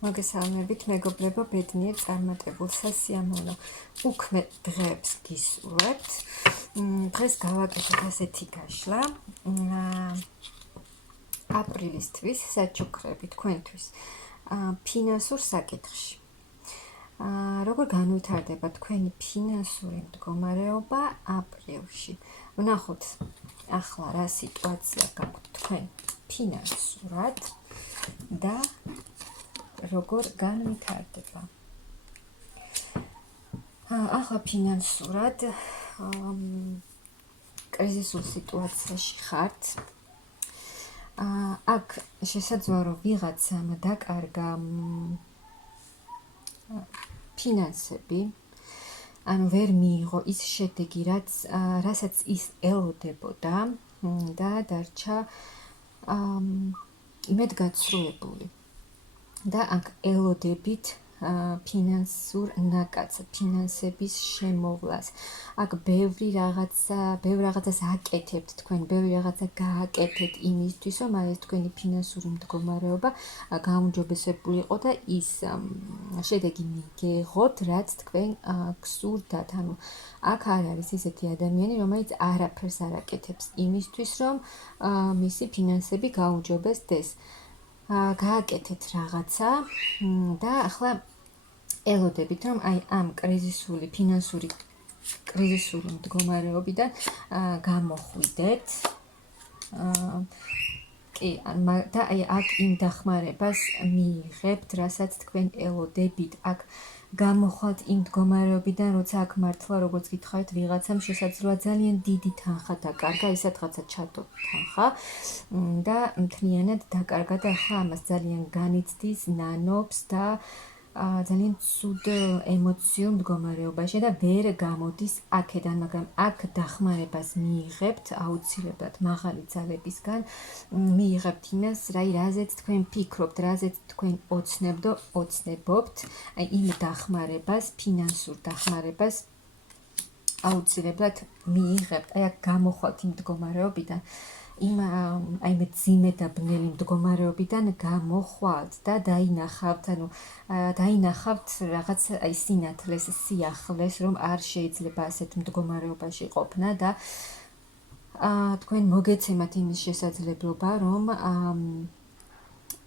მოგესალმებით, მეგობრებო, ბედნიერ წარმატებულსა სიამოვნო. უქმე დღეებს გისურვებთ. დღეს გავაკეთოთ ასეთი გაშლა. აპრილისთვის საჩუქრები თქვენთვის ფინანსურ საკითხში. როგორ განვითარდება თქვენი ფინანსური მდგომარეობა აპრილში? ვნახოთ ახლა რა სიტუაცია გაქვთ თქვენ ფინანსურად და როგორ განვითარდება. ახლა ფინანსურად კრიზისულ სიტუაციაში ხართ. აქ შესაძლოა რომ ვიღაცამ დაკარგა ფინანსები, ანუ ვერ მიიღო ის შედეგი, რასაც ის ელოდებოდა და დარჩა იმედგაცრუებული. და აქ ელოდებით ფინანსურ ნაკადს, ფინანსების შემოვლას. აქ ბევრ რაღაცას აკეთებთ თქვენ, ბევრი რაღაცა გააკეთეთ იმისთვის, რომ ეს თქვენი ფინანსური მდგომარეობა გაუმჯობესებულიყო და ის შედეგი მიგეღოთ, რაც თქვენ გსურდათ. ანუ აქ არ არის ესეთი ადამიანი, რომელიც არაფერს არ აკეთებს იმისთვის, რომ მისი ფინანსები გაუმჯობესდეს. გააკეთეთ რაღაცა და ახლა ელოდებით, რომ აი ამ ფინანსური კრიზისული მდგომარეობიდან გამოხვიდეთ. და აი აქ იმ დახმარებას მიიღებთ, რასაც თქვენ ელოდებით. აქ გამოხვალთ იმ მდგომარეობიდან, როცა აქ მართლა, როგორც გითხარით, ვიღაცამ შესაძლოა ძალიან დიდი თანხა დაკარგა, ისეთღაცა ჩადო თანხა და მთლიანად დაკარგა და ახლა ამას ძალიან განიცდის, ნანობს და ძალიან ცუდ ემოციურ მდგომარეობაში და ვერ გამოდის აქედან, მაგრამ აქ დახმარებას მიიღებთ აუცილებლად მაღალი ძალებისგან, მიიღებთ იმას, რაზეც თქვენ ფიქრობთ, რაზეც თქვენ ოცნებობთ, აი იმ დახმარებას, ფინანსურ დახმარებას აუცილებლად მიიღებთ. აი აქ გამოხვალთ იმ მდგომარეობიდან, აი მე ძიმე და ბნელი მდგომარეობიდან გამოხვალთ და დაინახავთ, დაინახავთ რაღაც აი სინათლეს, სიახლეს, რომ არ შეიძლება ასეთ მდგომარეობაში ყოფნა და თქვენ მოგეცემათ იმის შესაძლებლობა, რომ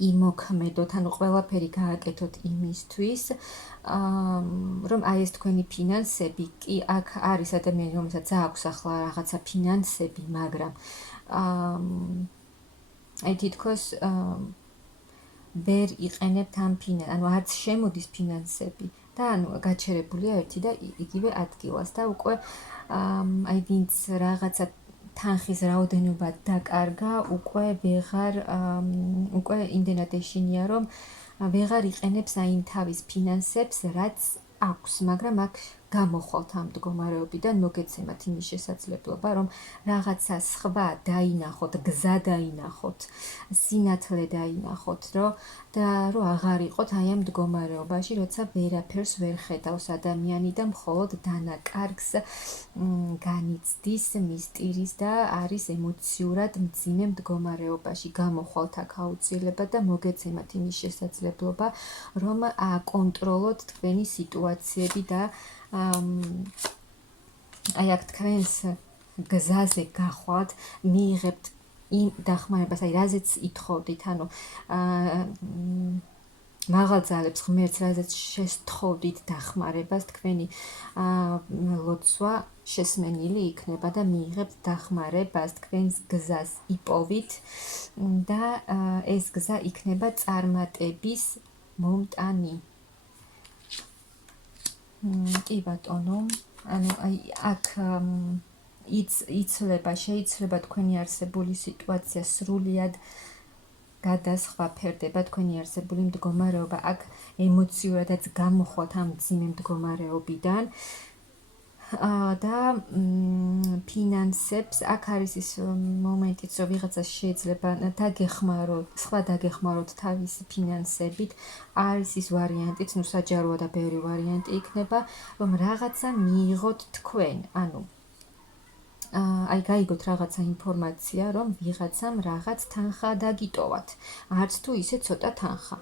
იმოქმედოთ, ანუ ყველაფერი გააკეთოთ იმისთვის, რომ აი ეს თქვენი ფინანსები, კი აქ არის ადამიანი, რომელსაც აქვს ახლა რაღაცა ფინანსები, მაგრამ აი თითქოს ვერ იყენებთ ამ ანუ არც შემოდის ფინანსები და ანუ გაჩერებულია ერთი და იგივე ადგილას და უკვე აი ვინც რაღაცა თანხის რაოდენობა დაკარგა, უკვე იმდენად ეშინია, რომ ვეღარ იყენებს აი თავის ფინანსებს, რაც აქვს, მაგრამ აქ გამოხვალთ ამ მდგომარეობიდან, მოგეცემათ იმის შესაძლებლობა, რომ რაღაცა სხვა დაინახოთ, გზა დაინახოთ, სინათლე დაინახოთ, და რომ აღარ იყოთ აი ამ მდგომარეობაში, როცა ვერაფერს ვერ ხედავს ადამიანი და მხოლოდ დანაკარგს განიცდის, მისტირის და არის ემოციურად მძიმე მდგომარეობაში. გამოხვალთ აქ აუცილებლად და მოგეცემათ იმის შესაძლებლობა, რომ აკონტროლოთ თქვენი სიტუაციები და აი აქ თქვენს გზაზე გახვალთ, მიიღებთ იმ დახმარებას, აი რაზეც ითხოვდით, ანუ მაღალ ძალებს ღმერთს, რაზეც შესთხოვდით დახმარებას, თქვენი ლოცვა შესმენილი იქნება და მიიღებთ დახმარებას, თქვენს გზას იპოვით და ეს გზა იქნება წარმატების მომტანი. კი ბატონო, ანუ აი აქ შეიძლება თქვენი არსებული სიტუაცია სრულიად გადასხვაფერდება, თქვენი არსებული მდგომარეობა, აქ ემოციურადაც გამოხვალთ ამ მძიმე მდგომარეობიდან და ფინანსებს, აქ არის ის მომენტიც, რომ ვიღაცას შეიძლება სხვა დაგეხმაროთ თავისი ფინანსებით, არის ის ვარიანტიც, საჯაროა და ბევრი ვარიანტი იქნება, რომ რაღაცა მიიღოთ თქვენ, ანუ აი გაიგოთ რაღაცა ინფორმაცია, რომ ვიღაცამ რაღაც თანხა დაგიტოვათ, არც თუ ისე ცოტა თანხა.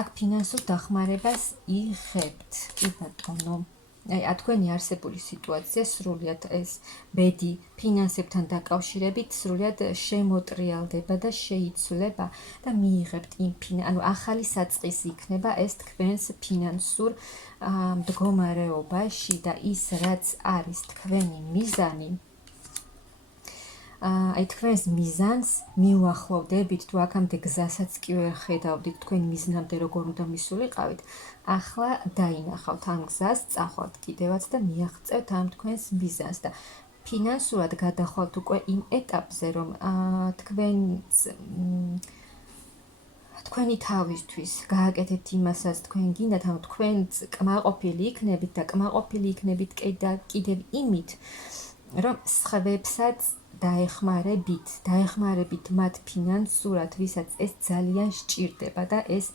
აქ ფინანსურ დახმარებას იღებთ. კი ბატონო. თქვენი არსებული სიტუაცია სრულიად ეს ბედი ფინანსებთან დაკავშირებით სრულიად შემოტრიალდება და შეიცვლება და მიიღებთ ანუ ახალი საწყისი იქნება ეს თქვენს ფინანსურ მდგომარეობაში და ის რაც არის თქვენი მიზანი თქვენს მიზანს მიუახლოვდებით თუ აქამდე გზასაც კი ვერ ხედავდით თქვენ მიზნამდე როგორ უნდა მისულიყავით ახლა დაინახავთ ამ გზას წახვალთ კიდევაც და მიაღწევთ ამ თქვენს მიზანს და ფინანსურად გადახვალთ უკვე იმ ეტაპზე რომ თქვენი თავისთვის გააკეთებთ იმასაც თქვენ გინდათ ანუ თქვენც კმაყოფილი იქნებით და კმაყოფილი იქნებით კიდევ იმით რომ სხვებსაც დაეხმარებით მათ ფინანსურად, ვისაც ეს ძალიან სჭირდება და ეს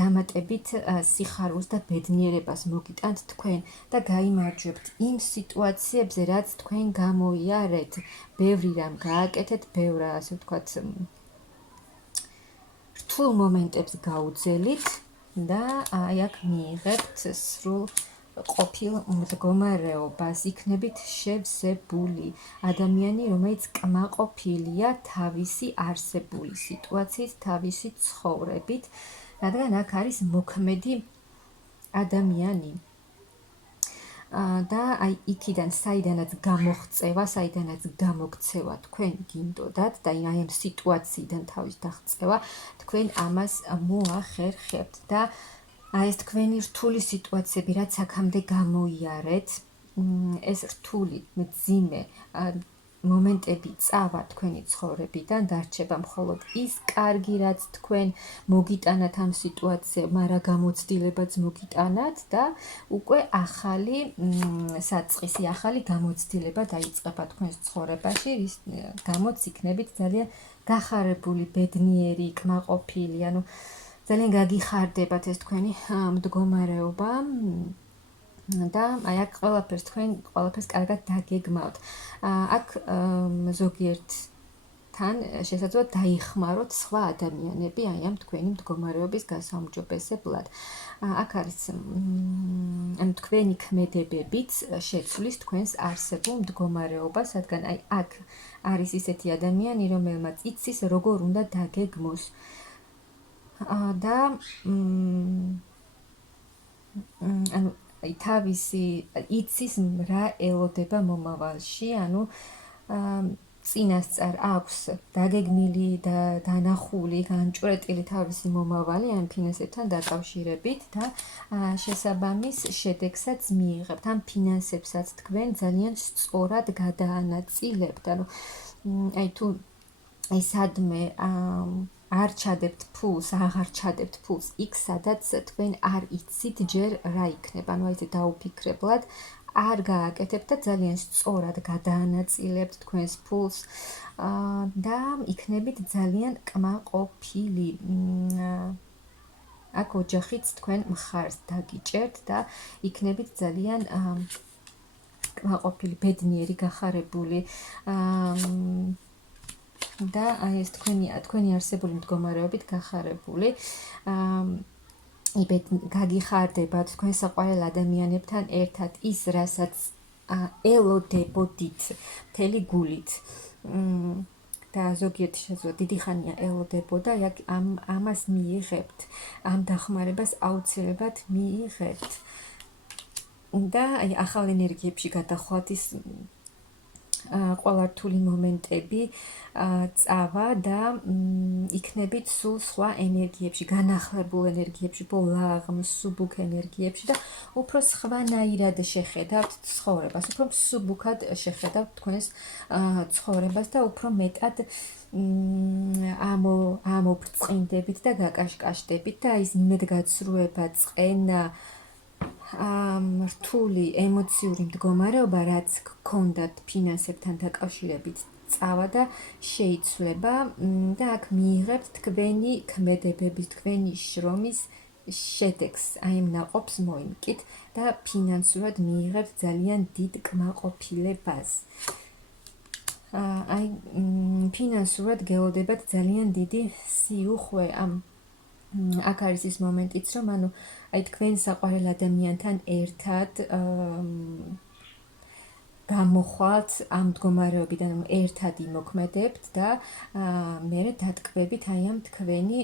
დამატებით სიხარულს და ბედნიერებას მოგიტანთ თქვენ და გაიმარჯვებთ იმ სიტუაციებზე, რაც თქვენ გამოიარეთ, ბევრი რამ გააკეთეთ, ბევრ ასე ვთქვათ რთულ მომენტებს გაუძელით და აი აქ მიიღებთ სრულ ყოფილ მდგომარეობას, იქნებით შევსებული ადამიანი, რომელიც კმაყოფილია თავისი არსებული სიტუაციით, თავისი ცხოვრებით, რადგან აქ არის მოქმედი ადამიანი. და აი იქიდან საიდანაც გამოღწევა, საიდანაც გამოგცევა თქვენ გინდოდათ და აი ამ სიტუაციიდან თავის დაღწევა, თქვენ ამას მოახერხებთ და ეს თქვენი რთული სიტუაციები, რაც აქამდე გამოიარეთ, ეს რთული, მძიმე მომენტები წავა თქვენი ცხოვრებიდან, დარჩება მხოლოდ ის კარგი, რაც თქვენ მოგიტანათ ამ სიტუაციამ, მაგრამ გამოცდილებაც მოგიტანათ და უკვე ახალი საწყისი, ახალი გამოცდილება დაიწყება თქვენს ცხოვრებაში, რის გამოც იქნებით ძალიან გახარებული, ბედნიერი, კმაყოფილი, ანუ ძალიან გაგიხარდებათ ეს თქვენი მდგომარეობა და აი აქ ყველაფერს კარგად დაგეგმავთ. აქ ზოგიერთთან შესაძლოა დაიხმაროთ სხვა ადამიანები აი ამ თქვენი მდგომარეობის გასაუმჯობესებლად. აქ არის ანუ თქვენი ქმედებებიც შეცვლის თქვენს არსებულ მდგომარეობას, რადგან აი აქ არის ისეთი ადამიანი, რომელმაც იცის როგორ უნდა დაგეგმოს და ანუ თავისი იცის რა ელოდება მომავალში, ანუ წინასწარ აქვს დაგეგმილი და დანახული, განჭვრეტილი თავისი მომავალი ამ ფინანსებთან დაკავშირებით და შესაბამის შედეგსაც მიიღებთ. ამ ფინანსებსაც თქვენ ძალიან სწორად გადაანაწილებთ. ანუ აი თუ სადმე არ ჩადებთ ფულს, აღარ ჩადებთ ფულს იქ, სადაც თქვენ არ იცით ჯერ რა იქნება. ანუ ესე დაუფიქრებლად არ გააკეთებთ და ძალიან სწორად გადაანაწილებთ თქვენს ფულს და იქნებით ძალიან კმაყოფილი. აქ ოჯახიც თქვენ მხარს დაგიჭერთ და იქნებით ძალიან კმაყოფილი, ბედნიერი, გახარებული და აი ეს თქვენი არსებული მდგომარეობით გახარებული. გაგიხარდებათ თქვენ საყვარელ ადამიანებთან ერთად ის, რასაც ელოდებოდით მთელი გულით. და ზოგიერთი შესაძლოა დიდი ხანია ელოდებოდა, ამას მიიღებთ, ამ დახმარებას აუცილებლად მიიღებთ. და აი ახალ ენერგიებში გადახვალთ ის ყველა რთული მომენტები წავა და იქნებით სულ სხვა ენერგიებში, განახლებულ ენერგიებში, ბოლაღ, მსუბუქ ენერგიებში და უფრო სხვანაირად შეხედავთ ცხოვრებას, უფრო მსუბუქად შეხედავთ თქვენს ცხოვრებას და უფრო მეტად ამობრწყინდებით და გაკაშკაშდებით და ის იმედგაცრუება, წყენა რთული ემოციური მდგომარეობა, რაც გქონდათ ფინანსებთან დაკავშირებით, წავა და შეიცვლება და აქ მიიღებთ თქვენი ქმედებების, თქვენი შრომის შედეგს, აი ამ ნაყოფს მოიმკით და ფინანსურად მიიღებთ ძალიან დიდ კმაყოფილებას. აი ფინანსურად გელოდებათ ძალიან დიდი სიუხვე ამ აქ არის ის მომენტიც, რომ ანუ აი თქვენ საყვარელ ადამიანთან ერთად გამოხვალთ ამ მდგომარეობიდან, ერთად იმოქმედებთ და მერე დატკბებით აი ამ თქვენი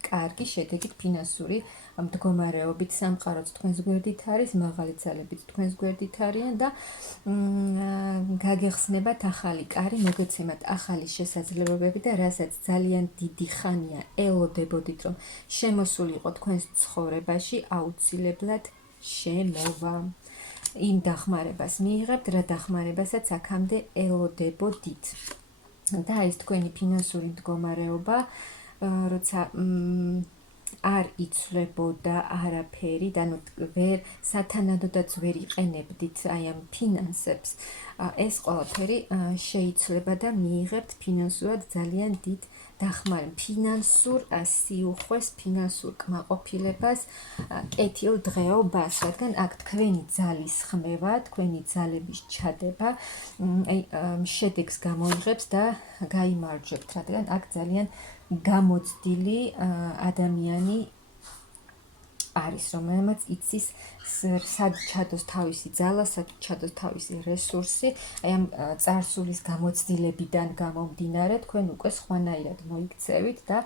კარგი შედეგით ფინანსური მდგომარეობით. სამყაროც თქვენს გვერდით არის, მაღალი ძალებიც თქვენს გვერდით არიან და გაგეხსნებათ ახალი კარი, მოგეცემათ ახალი შესაძლებლობები და რასაც ძალიან დიდი ხანია ელოდებოდით, რომ შემოსულიყო თქვენს ცხოვრებაში, აუცილებლად შემოვა. იმ დახმარებას მიიღებთ, რა დახმარებასაც აქამდე ელოდებოდით. და ეს თქვენი ფინანსური მდგომარეობა, როცა არ იცვლებოდა არაფერი, და ვერ სათანადოდაც ვერ იყენებდით აი ამ ფინანსებს, ეს ყველაფერი შეიცვლება და მიიღებთ ფინანსურად ძალიან დიდ დახმარებას, ფინანსურ სიუხვეს, ფინანსურ კმაყოფილებას, კეთილდღეობას, რადგან აქ თქვენი ძალის ხმევა, თქვენი ძალების ჩადება, შედეგს გამოიღებს და გაიმარჯვებთ, რადგან აქ ძალიან გამოცდილი ადამიანი არის, რომელმაც იცის სად ჩადოს თავისი ძალა, სად ჩადოს თავისი რესურსი, აი ამ წარსულის გამოცდილებიდან გამომდინარე, თქვენ უკვე სხვანაირად მოიქცევით და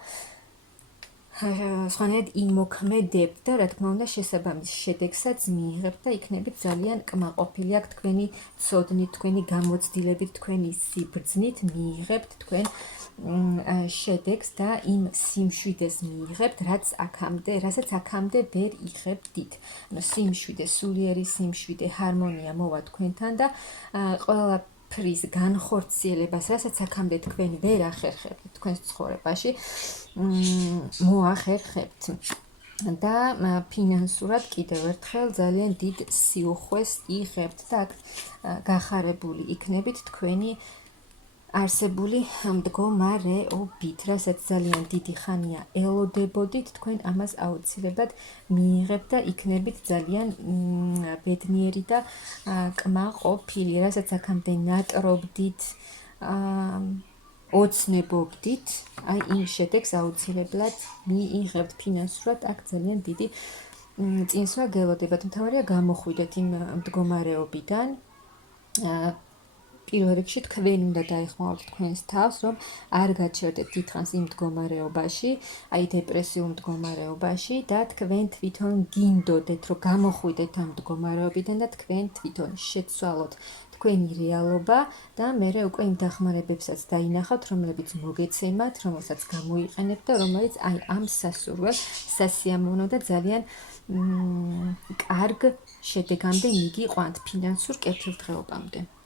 სხვანაირად იმოქმედებთ და რა თქმა უნდა შესაბამის შედეგსაც მიიღებთ და იქნებით ძალიან კმაყოფილი აქ თქვენი ცოდნით, თქვენი გამოცდილებით, თქვენი სიბრძნით მიიღებთ თქვენ შედეგს და იმ სიმშვიდეს მიიღებთ, რასაც აქამდე ვერ იღებდით. ანუ სიმშვიდე, სულიერი სიმშვიდე, ჰარმონია მოვა თქვენთან და ყველაფრის განხორციელებას, რასაც აქამდე თქვენ ვერ ახერხებთ თქვენს ცხოვრებაში, მოახერხებთ. და ფინანსურად კიდევ ერთხელ ძალიან დიდ სიუხვეს იღებთ და აქ გახარებული იქნებით თქვენი არსებული მდგომარეობით, რასაც ძალიან დიდი ხანია ელოდებოდით, თქვენ ამას აუცილებლად მიიღებთ და იქნებით ძალიან ბედნიერი და კმაყოფილი, რასაც აქამდე ნატრობდით, ოცნებობდით, აი იმ შედეგს აუცილებლად მიიღებთ ფინანსურად, აქ ძალიან დიდი წინსვლა გელოდებათ. მთავარია გამოხვიდეთ იმ მდგომარეობიდან. პირველ რიგში თქვენ უნდა დაეხმაროთ თქვენს თავს, რომ არ გაჩერდეთ დიდხანს იმ მდგომარეობაში, აი დეპრესიულ მდგომარეობაში და თქვენ თვითონ გინდოდეთ, რომ გამოხვიდეთ ამ მდგომარეობიდან და თქვენ თვითონ შეცვალოთ თქვენი რეალობა და მერე უკვე იმ დახმარებებსაც დაინახავთ, რომლებიც მოგეცემათ, რომელსაც გამოიყენებთ და რომელიც აი ამ სასურველ, სასიამოვნო და ძალიან კარგ შედეგამდე მიგიყვანთ, ფინანსურ კეთილდღეობამდე.